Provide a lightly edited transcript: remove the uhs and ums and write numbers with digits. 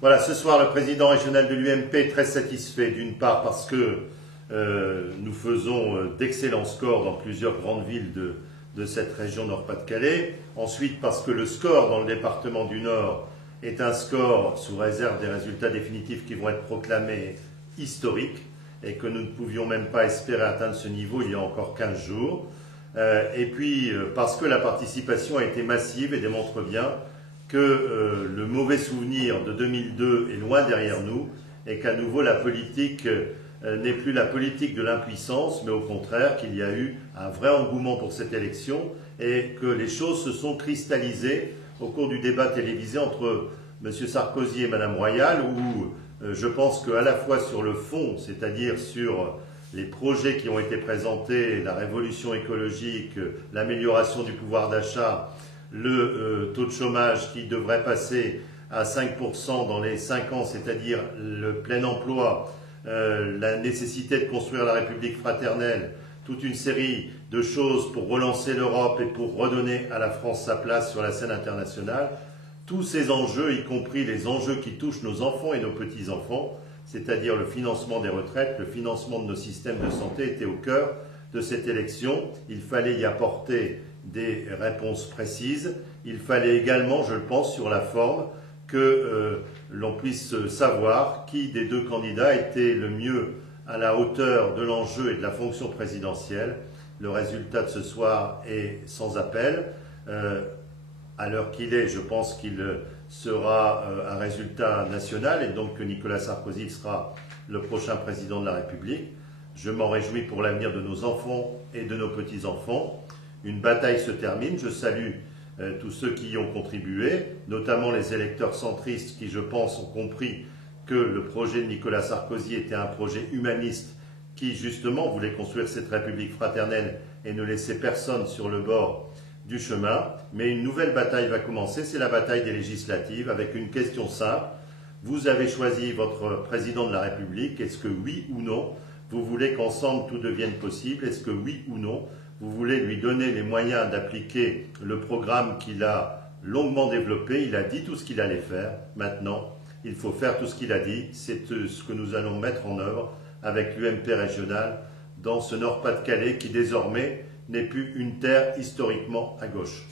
Voilà, ce soir, le président régional de l'UMP est très satisfait, d'une part parce que nous faisons d'excellents scores dans plusieurs grandes villes de cette région Nord-Pas-de-Calais. Ensuite, parce que le score dans le département du Nord est un score, sous réserve des résultats définitifs qui vont être proclamés, historique, et que nous ne pouvions même pas espérer atteindre ce niveau il y a encore 15 jours. Et puis, parce que la participation a été massive et démontre bien que le mauvais souvenir de 2002 est loin derrière nous et qu'à nouveau la politique n'est plus la politique de l'impuissance, mais au contraire qu'il y a eu un vrai engouement pour cette élection et que les choses se sont cristallisées au cours du débat télévisé entre M. Sarkozy et Mme Royal, où je pense qu'à la fois sur le fond, c'est-à-dire sur les projets qui ont été présentés, la révolution écologique, l'amélioration du pouvoir d'achat, le taux de chômage qui devrait passer à 5% dans les 5 ans, c'est-à-dire le plein emploi, la nécessité de construire la République fraternelle, toute une série de choses pour relancer l'Europe et pour redonner à la France sa place sur la scène internationale. Tous ces enjeux, y compris les enjeux qui touchent nos enfants et nos petits-enfants, c'est-à-dire le financement des retraites, le financement de nos systèmes de santé, étaient au cœur de cette élection. Il fallait y apporter des réponses précises. Il fallait également, je le pense, sur la forme, que l'on puisse savoir qui des deux candidats était le mieux à la hauteur de l'enjeu et de la fonction présidentielle. Le résultat de ce soir est sans appel. À l'heure qu'il est, je pense qu'il sera un résultat national et donc que Nicolas Sarkozy sera le prochain président de la République. Je m'en réjouis pour l'avenir de nos enfants et de nos petits-enfants. Une bataille se termine. Je salue tous ceux qui y ont contribué, notamment les électeurs centristes qui, je pense, ont compris que le projet de Nicolas Sarkozy était un projet humaniste qui, justement, voulait construire cette République fraternelle et ne laisser personne sur le bord du chemin. Mais une nouvelle bataille va commencer, c'est la bataille des législatives, avec une question simple. Vous avez choisi votre président de la République. Est-ce que oui ou non, vous voulez qu'ensemble tout devienne possible? Est-ce que oui ou non, vous voulez lui donner les moyens d'appliquer le programme qu'il a longuement développé? Il a dit tout ce qu'il allait faire. Maintenant, il faut faire tout ce qu'il a dit. C'est ce que nous allons mettre en œuvre avec l'UMP régional dans ce Nord-Pas-de-Calais qui désormais n'est plus une terre historiquement à gauche.